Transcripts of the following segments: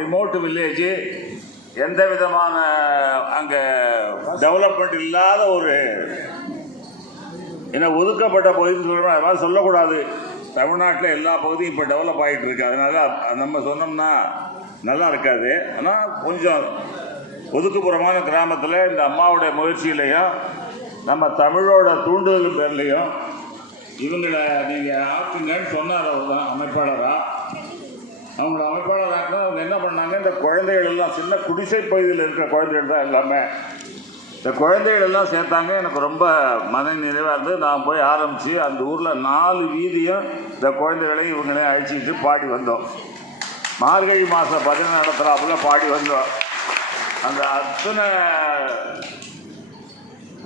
Remote village எந்த விதமான அங்கே டெவலப்மெண்ட் இல்லாத ஒரு என்ன ஒதுக்கப்பட்ட பகுதின்னு சொல்கிறோம் அது மாதிரி சொல்லக்கூடாது. தமிழ்நாட்டில் எல்லா பகுதியும் இப்போ டெவலப் ஆகிட்டு இருக்கு அதனால் நம்ம சொன்னோம்னா நல்லா இருக்காது. ஆனால் கொஞ்சம் ஒதுக்குப்புறமான கிராமத்தில் இந்த அம்மாவுடைய முயற்சியிலையும் நம்ம தமிழோட தூண்டுதல் பேர்லையும் இவங்களை நீங்கள் ஆக்குங்கன்னு சொன்னார் அவர் தான் அமைப்பாளராக அவங்கள அமைப்பாளராக அவங்க என்ன பண்ணாங்க? இந்த குழந்தைகள் எல்லாம் சின்ன குடிசை பகுதியில் இருக்கிற குழந்தைகள் தான் எல்லாமே. இந்த குழந்தைகள் எல்லாம் சேர்த்தாங்க. எனக்கு ரொம்ப மன நிறைவாக இருந்து நான் போய் ஆரம்பித்து அந்த ஊரில் நாலு வீதியும் இந்த குழந்தைகளையும் இவங்களையும் அழிச்சிக்கிட்டு பாடி வந்தோம். மார்கழி மாதம் பதினெண்டு நடத்துகிறாப்புல பாடி வந்தோம். அந்த அத்தனை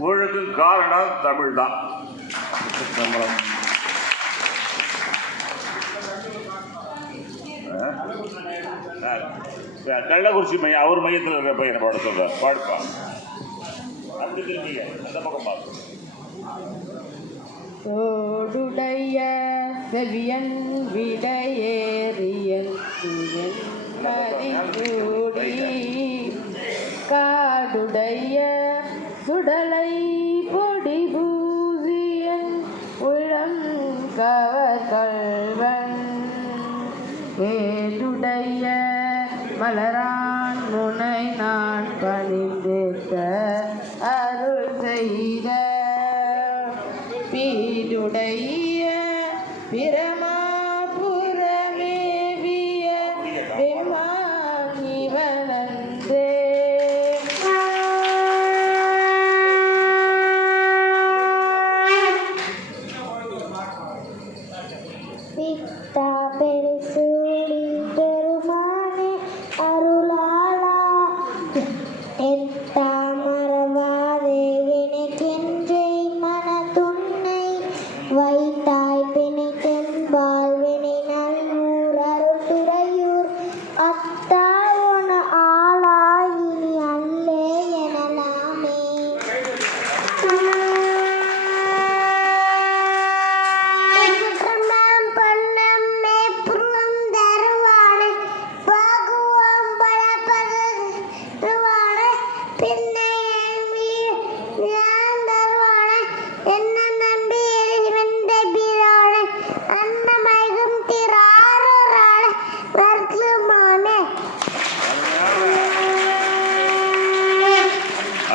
ஊழலுக்கும் காரணம் தமிழ் தான் கள்ளக்குறிச்சி மையம் அவர் மையத்தில் இருக்கிற பையனை பாட சொல்கிறார் பாடுப்பா. அப்படி திரும்பிங்க அந்த பக்கம் பார்த்து தோடுடைய செவியன் விடையேறியன் மதிசூடி காடுடைய சுடலை பொடி பூசியன் உளம் கவர்கள். ஏடுடைய மலரான் முனை நான் பணிந்தேத்த அருள் செய்த பீடுடைய பிரமாபுரமேவிய விமானி வளர்ந்தே. வித்தா 嗯。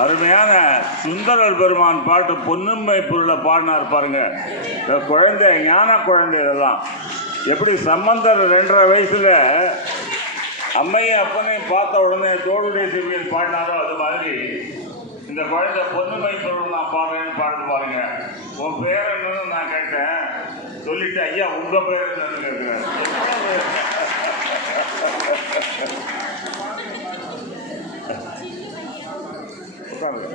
அருமையான சுந்தரர் பெருமான் பாட்டு பொன்னுமை பொருளை பாடினார் பாருங்க. இந்த குழந்தை ஞான குழந்தை இதெல்லாம். எப்படி சம்பந்தர் ரெண்டரை வயசுல அம்மையும் அப்பனையும் பார்த்த உடனே தோடுடைய சிறுமியில் பாடினாரோ அது மாதிரி இந்த குழந்தை பொன்னுமை பொருள் நான் பாடுறேன்னு பாடு பாருங்க. உன் பேர் என்னன்னு நான் கேட்டேன். சொல்லிட்டு ஐயா உங்க பேர் என்னன்னு கேட்கிறேன். হবে